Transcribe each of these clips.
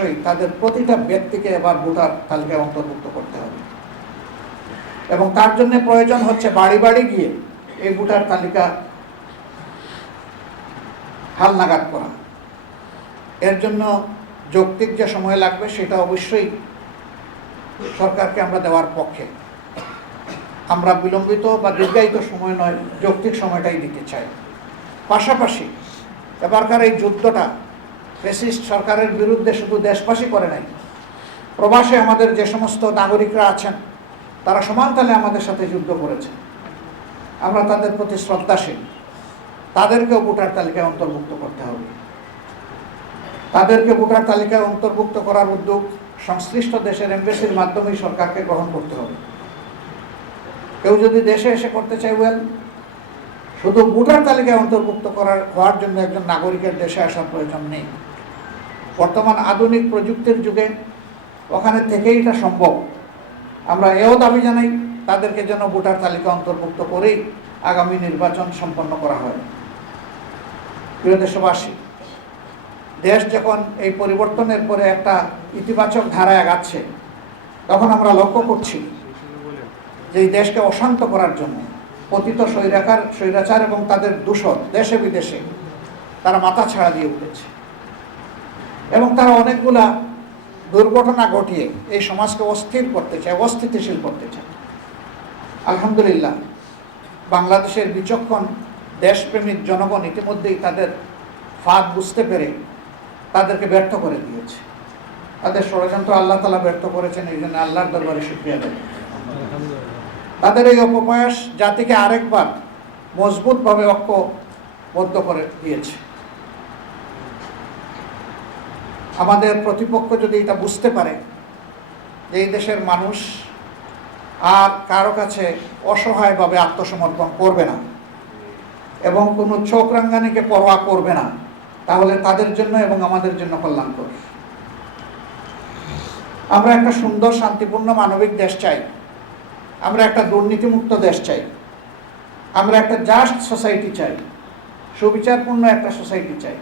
অবশ্যই তাদের প্রতিটা ব্যক্তিকে এবার ভোটার তালিকায় অন্তর্ভুক্ত করতে হবে। এবং তার জন্য প্রয়োজন হচ্ছে বাড়ি বাড়ি গিয়ে এই ভোটার তালিকা হালনাগাদ করা। এর জন্য যৌক্তিক যে সময় লাগবে সেটা অবশ্যই সরকারকে আমরা দেওয়ার পক্ষে। আমরা বিলম্বিত বা দীর্ঘায়িত সময় নয়, যৌক্তিক সময়টাই দিতে চাই। পাশাপাশি এবারকার এই যুদ্ধটা ফেসিস্ট সরকারের বিরুদ্ধে শুধু দেশবাসী করে নাই। প্রবাসে আমাদের যে সমস্ত নাগরিকরা আছেন, তারা সমান তালে আমাদের সাথে যুদ্ধ করেছে আমরা তাদের প্রতি শ্রদ্ধাশীল। তাদেরকেও ভোটার তালিকায় অন্তর্ভুক্ত করতে হবে। তাদেরকে ভোটার তালিকায় অন্তর্ভুক্ত করার উদ্যোগ সংশ্লিষ্ট দেশের এমবেসির মাধ্যমেই সরকারকে গ্রহণ করতে হবে। কেউ যদি দেশে এসে করতে চাই ওয়েল শুধু ভোটার তালিকায় অন্তর্ভুক্ত করার হওয়ার জন্য একজন নাগরিকের দেশে আসার প্রয়োজন নেই। বর্তমান আধুনিক প্রযুক্তির যুগে ওখানে থেকেই এটা সম্ভব। আমরা এও দাবি জানাই, তাদেরকে যেন ভোটার তালিকা অন্তর্ভুক্ত করেই আগামী নির্বাচন সম্পন্ন করা হয়। প্রিয় দেশবাসী, দেশ যখন এই পরিবর্তনের পরে একটা ইতিবাচক ধারায় আগাচ্ছে তখন আমরা লক্ষ্য করছি যে এই দেশকে অশান্ত করার জন্য পতিত স্বৈরাকার স্বৈরাচার এবং তাদের দূষণ দেশে বিদেশে তারা মাথা ছাড়া দিয়ে উঠেছে। এবং তারা অনেকগুলা দুর্ঘটনা ঘটিয়ে এই সমাজকে অস্থির করতে চায়, অস্থিতিশীল করতে চায়। আলহামদুলিল্লাহ, বাংলাদেশের বিচক্ষণ দেশপ্রেমিক জনগণ ইতিমধ্যেই তাদের ফাঁদ বুঝতে পেরে তাদেরকে ব্যর্থ করে দিয়েছে। তাদের ষড়যন্ত্র আল্লাহ তালা ব্যর্থ করেছেন, এই জন্য আল্লাহর দরবারে শুক্রিয়া দেয় তাদের এই অপপ্রয়াস জাতিকে আরেকবার মজবুতভাবে ঐক্যবদ্ধ করে দিয়েছে। আমাদের প্রতিপক্ষ যদি এটা বুঝতে পারে যে এই দেশের মানুষ আর কারও কাছে অসহায়ভাবে আত্মসমর্পণ করবে না এবং কোনো চোখ রাঙ্গানিকে পরোয়া করবে না, তাহলে তাদের জন্য এবং আমাদের জন্য কল্যাণকর। আমরা একটা সুন্দর, শান্তিপূর্ণ, মানবিক দেশ চাই। আমরা একটা দুর্নীতিমুক্ত দেশ চাই। আমরা একটা জাস্ট সোসাইটি চাই। সুবিচারপূর্ণ একটা সোসাইটি চাই।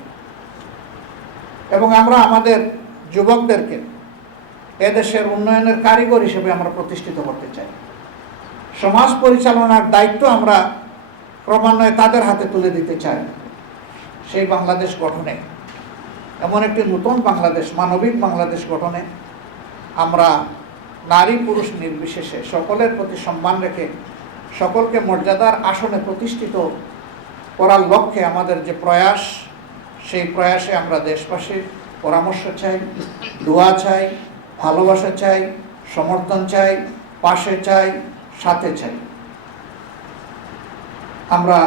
এবং আমরা আমাদের যুবকদেরকে এদেশের উন্নয়নের কারিগর হিসেবে আমরা প্রতিষ্ঠিত করতে চাই। সমাজ পরিচালনার দায়িত্ব আমরা ক্রমান্বয়ে তাদের হাতে তুলে দিতে চাই। সেই বাংলাদেশ গঠনে, এমন একটি নতুন বাংলাদেশ, মানবিক বাংলাদেশ গঠনে আমরা নারী পুরুষ নির্বিশেষে সকলের প্রতি সম্মান রেখে সকলকে মর্যাদার আসনে প্রতিষ্ঠিত করার লক্ষ্যে আমাদের যে প্রয়াস সেই প্রয়াসে আমরা দেশবাসীর পরামর্শ চাই, দোয়া চাই, ভালোবাসা চাই, সমর্থন চাই, পাশে চাই, সাথে চাই। আমরা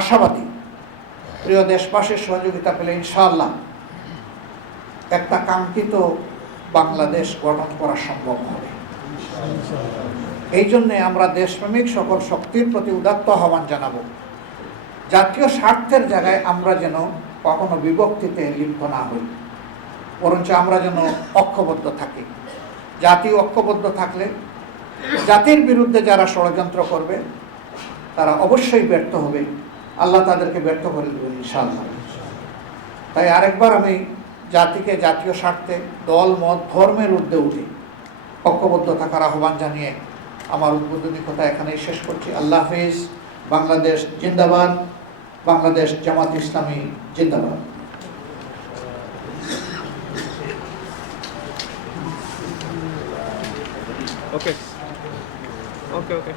আশাবাদী। প্রিয় দেশবাসীর সহযোগিতা পেলে ইনশাআল্লাহ একটা কাঙ্ক্ষিত বাংলাদেশ গঠন করা সম্ভব হবে। এই জন্যে আমরা দেশপ্রেমিক সকল শক্তির প্রতি উদাত্ত আহ্বান জানাব। জাতীয় স্বার্থের জায়গায় আমরা যেন কখনো বিভক্তিতে লিপ্ত না হই। বরঞ্চ আমরা যেন ঐক্যবদ্ধ থাকি। জাতি ঐক্যবদ্ধ থাকলে জাতির বিরুদ্ধে যারা ষড়যন্ত্র করবে, তারা অবশ্যই ব্যর্থ হবে। আল্লাহ তাদেরকে ব্যর্থ করে দেবেন ইনশাআল্লাহ। তাই আরেকবার আমি জাতিকে জাতীয় স্বার্থে, দল, মত, ধর্মের ঊর্ধ্বে উঠে ঐক্যবদ্ধ থাকার আহ্বান জানিয়ে আমার উদ্বোধনী কথা এখানেই শেষ করছি। আল্লাহ হাফিজ। বাংলাদেশ জিন্দাবাদ। বাংলাদেশ জামাত ইসলামী জিন্দাবাদ। ওকে ওকে ওকে